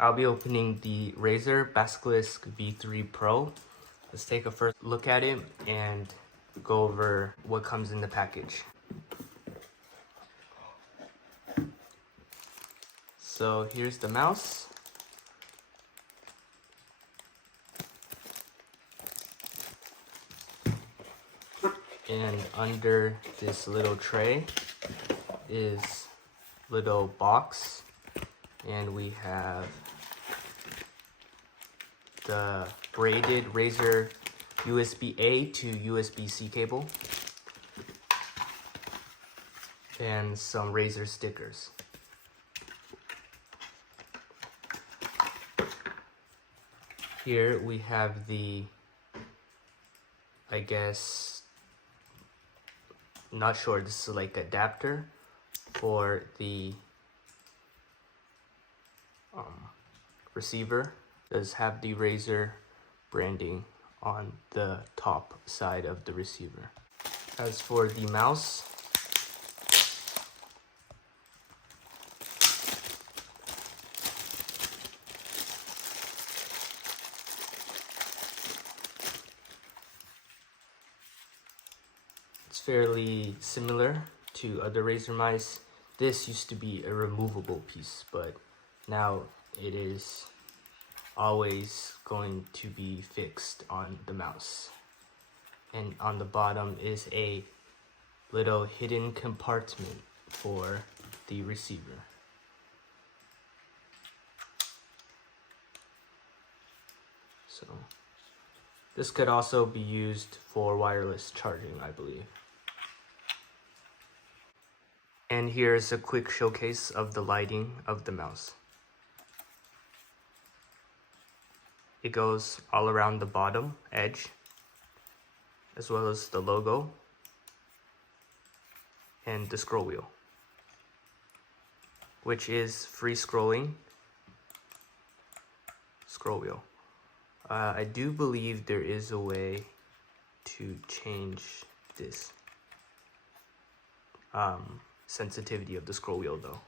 I'll be opening the Razer Basilisk V3 Pro. Let's take a first look at it and go over what comes in the package. So here's the mouse. And under this little tray is little box, and we have the braided Razer USB-A to USB-C cable and some Razer stickers. Here we have the, I guess, not sure, this is like adapter for the receiver. It does have the Razer branding on the top side of the receiver. As for the mouse, it's fairly similar to other Razer mice. This used to be a removable piece, but now it is always going to be fixed on the mouse. And on the bottom is a little hidden compartment for the receiver. So this could also be used for wireless charging, I believe. And here's a quick showcase of the lighting of the mouse. It goes all around the bottom edge, as well as the logo and the scroll wheel, which is free scrolling scroll wheel. I do believe there is a way to change this sensitivity of the scroll wheel though.